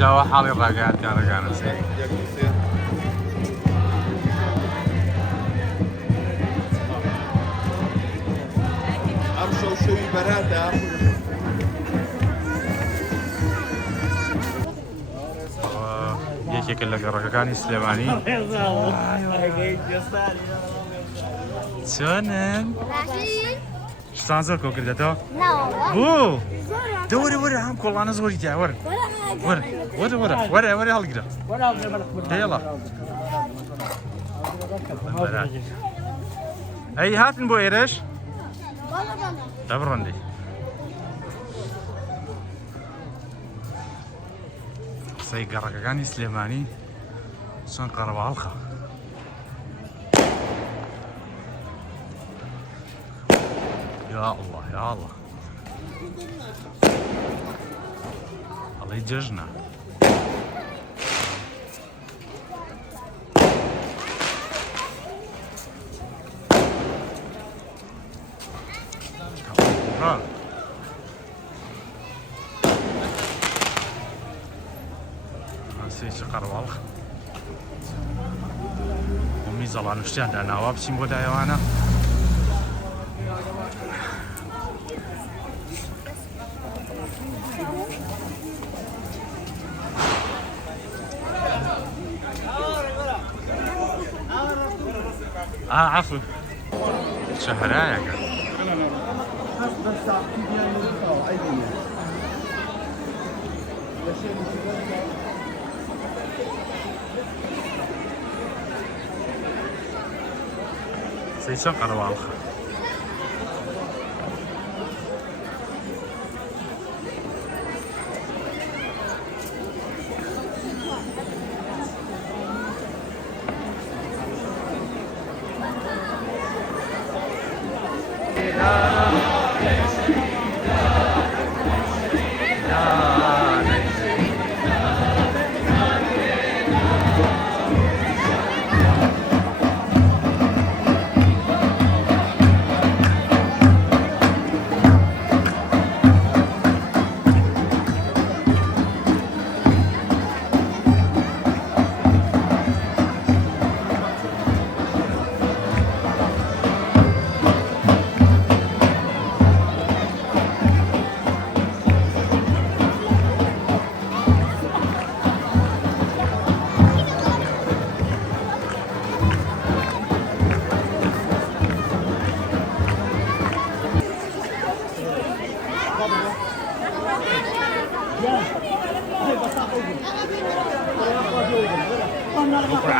جوا حالي راقعات كان سي امشوا شوي براده یەکێکە لە گەڕەکەکانی سلێمانی چۆنن؟ شتان زۆر کۆکردێتەوە؟ بوو! دەوەرە وەرە هەم کۆڵانە زۆری تیا وەرە وەرە هەڵگرە دێڵە ئەی هاتن بۆ ئێرەش؟ دەبڕەندی قسەی گەڕەکەکانی سلێمانی چۆن قەرەباڵخە یا الله یا الله ئەڵێی جەژنە سێچە قەرەباڵخ ئەمی زەڵان شتیان داناوە بچین بۆ دایەوانە عفو شهرايا سيشان قروالخ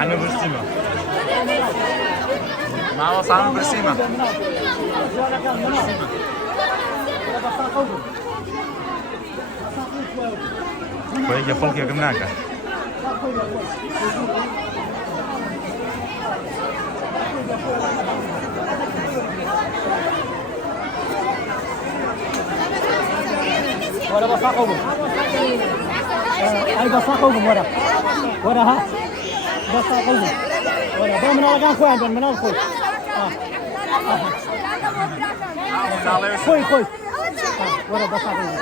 عنه برسيمة ما وصل عنه برسيمة ويجي فوق يا جماعة ولا بصاقهم أي بصاقهم ولا ها بصاقهم ولا بمن أرجع خوي عندنا من الخوي خوي ولا بصاقهم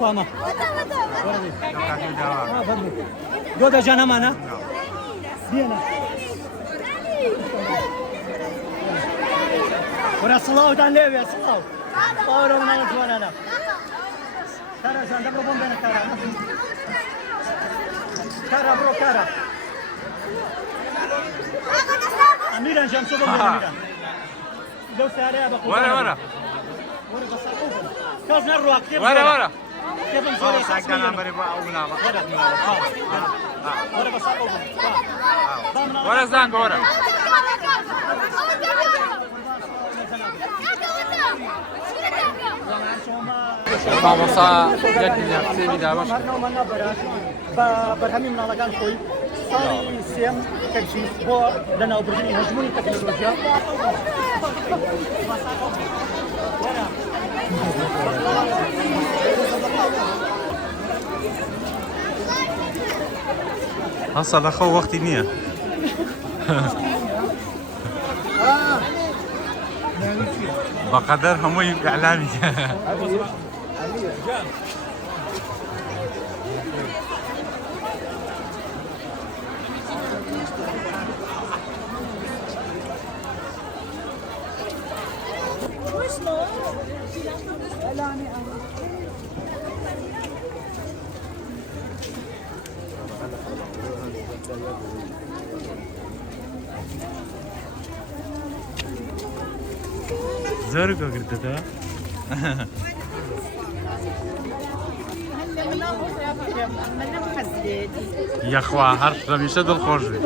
فاهمة ولا جودا جانا مانا دينا ولا صلاة ودان يا صلاة أورو من الجوانا لا كارا جان دبرو بوم بين كارا برو كارا أميران جام سوبر أميران لو سارع بقول ورا بصاقوهم كاز نروح كيف ورا كيف نزور ساكن عمري بقى ورا بصاقوهم ورا زانق ورا مامۆستا جەرگی قسەی دابش بەرهەمی مناڵەکان خۆی ساڵی سێم تەکسیس بۆ لەناوبردنی هەژمونی تەکنۆلۆژیا هەسە لە خەو وەختی نییە بقدر هموي إعلامي زۆر کۆگرتەوە یەخوا هەر هەمیشە دڵخۆش بێت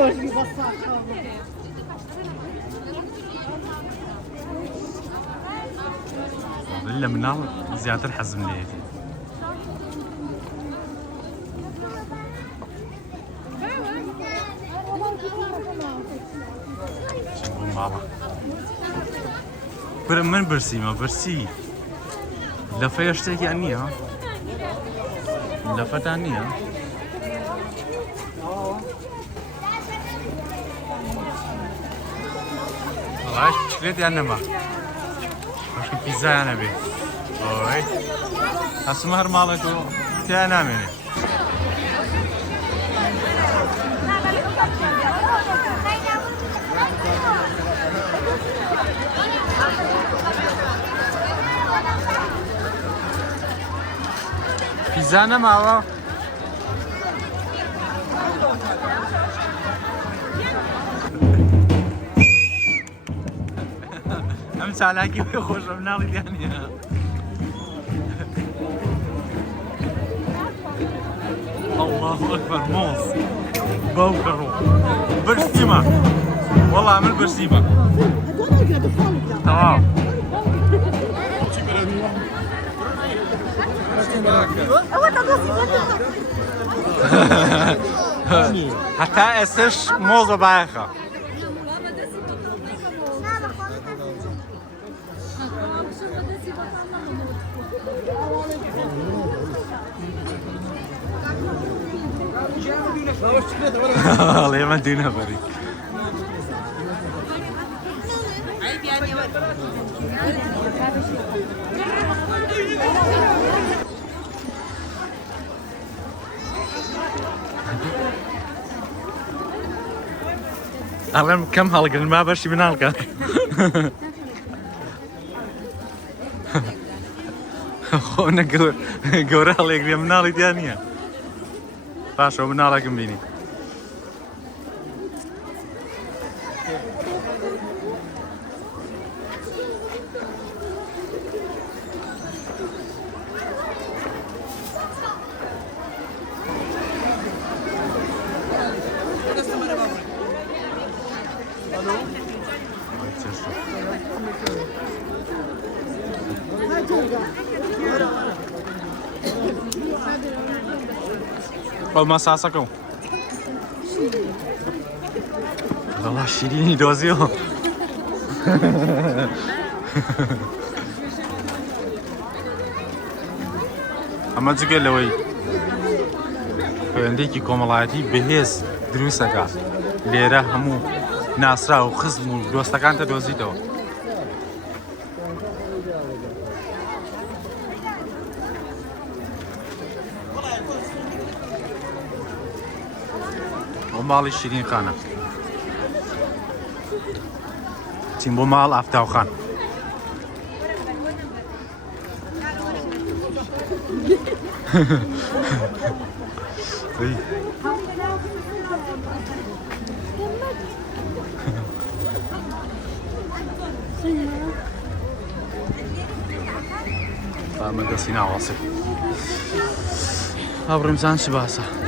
لە مناڵ زیاتر حەزم لێیەتی من برسیمە برسی لەفەیە شتێکیان نییە لەفەتان نییە ڕاش شکرێتیان نەما باشکە پیزایانە بێ ئۆی هەسمە هەر ماڵێک و تیان نامێنێ پیزا نەماوە ئەم چالاکی پێ خۆشە مناڵی دیانە الله ئەکبەر مۆز بەو کەڕۆ برسیمە وەڵا من برسیمە تەواو حتى اسش موزة بايخة والله ما دينا بريك أعلم كم حلقة ما برشي من حلقة خونا قورا حلقة من حلقة ثانية باشا من حلقة بيني ما ساسكم والله شيريني دوزيو اما تقول لوي عندك كومالاتي بهز دروسك ليرة همو ناسرا وخصم ودوستكان تدوزيتو ماڵی شیرین خانە چین بۆ ماڵ ئافتاوخان مدرسين عواصف أبرم زان شباسة